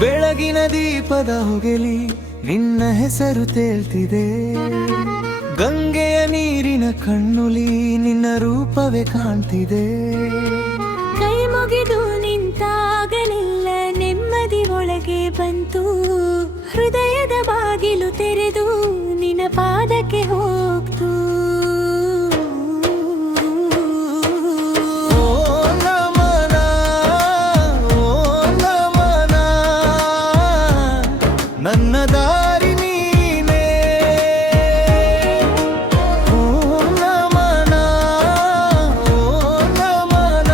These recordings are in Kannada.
ಬೆಳಗಿನ ದೀಪದ ಹೊಗೆಲಿ ನಿನ್ನ ಹೆಸರು ತೇಲ್ತಿದೆ. ಗಂಗೆಯ ನೀರಿನ ಕಣ್ಣುಲಿ ನಿನ್ನ ರೂಪವೇ ಕಾಣ್ತಿದೆ. ಕೈ ಮುಗಿದು ನಿಂತಾಗಲೆಲ್ಲ ನೆಮ್ಮದಿ ಒಳಗೆ ಬಂತು. ಹೃದಯದ ಬಾಗಿಲು ತೆರೆದು ನಿನ್ನ ಪಾದಕ್ಕೆ ಹೋಗ್ತು. ನನ್ನ ದಾರಿ ನೀನೇ, ಓ ನಮನ, ಓ ನಮನ,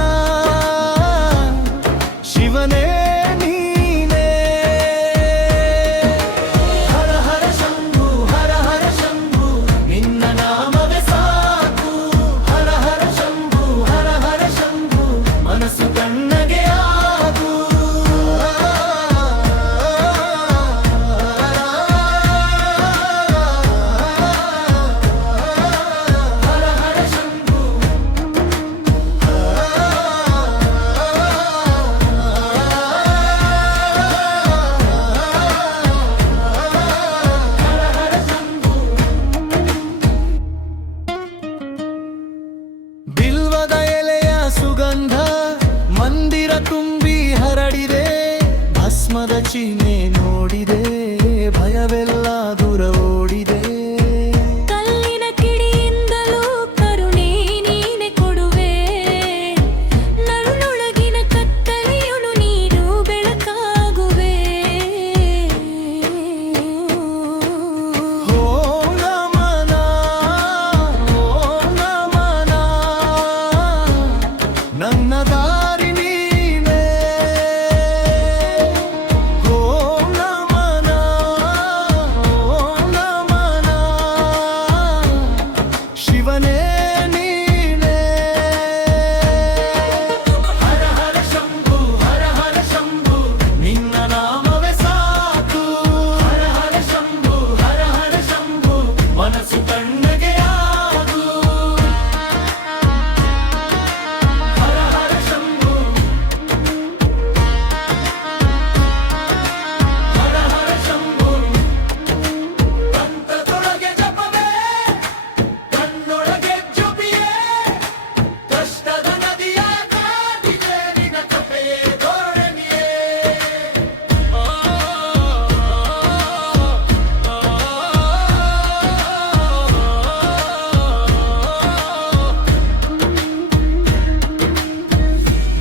ಶಿವನೇ ನೀನೇ. ಹರ ಹರ ಶಂಭು, ಹರ ಹರ ಶಂಭು, ನಿನ್ನ ನಾಮವೇ ಸಾಕು. ಹರ ಹರ ಶಂಭು, ಹರ ಹರ ಶಂಭು, ಮನಸ್ಸು ಕಣ್ಣಗೆ ಆಗು. ಬಿಲ್ವದ ಎಲೆಯ ಸುಗಂಧ ಮಂದಿರ ತುಂಬಿ ಹರಡಿದೆ. ಭಸ್ಮದ ಚಿಹ್ನೆ ನೋಡಿದೆ, ಭಯವೆಲ್ಲ ದೂರ ಓಡಿದೆ. ಕಲ್ಲಿನ ಕಿಡಿಯಿಂದಲೂ ಕರುಣೆ ನೀನೆ ಕೊಡುವೆ. ನರುಳೊಳಗಿನ ಕತ್ತಲೆಯೊಳು ನೀನು ಬೆಳಕಾಗುವೆ. ಓ ನಮನ, ಓ ನಮನ, ನನ್ನ ದಾರಿ ನೀನೇ. ಓ ನಮನ, ಓ ನಮನ, ಶಿವನೇ ನೀನೇ. ಹರ ಹರ ಶಂಭು, ಹರ ಹರ ಶಂಭು, ನಿನ್ನ ನಾಮವೇ ಸಾಕು. ಹರ ಹರ ಶಂಭು, ಹರ ಹರ ಶಂಭು, ಮನಸ್ಸು ಕಣ್ಣಗೆ ಆಗು. ಹರ ಹರ ಶಂಭು, ಹರ ಹರ ಶಂಭು, ಕಂಠದೊಳಗೆ ಜಪವೇ, ಕಣ್ಣೊಳಗೆ ಜುಬಿಯೇ, ಕಷ್ಟದ ನದಿಯ ಕಾದಿದೆ ನಿನ್ನ ಕೃಪೆಯೇ ಧೋರಣೆಯೇ.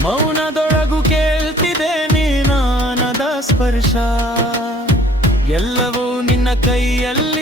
ಮೌನದೊಳಗು ಕೇಳ್ತಿದೆ ನೀನಾನದ ಸ್ಪರ್ಶ. ಎಲ್ಲವೂ ನಿನ್ನ ಕೈಯಲ್ಲಿ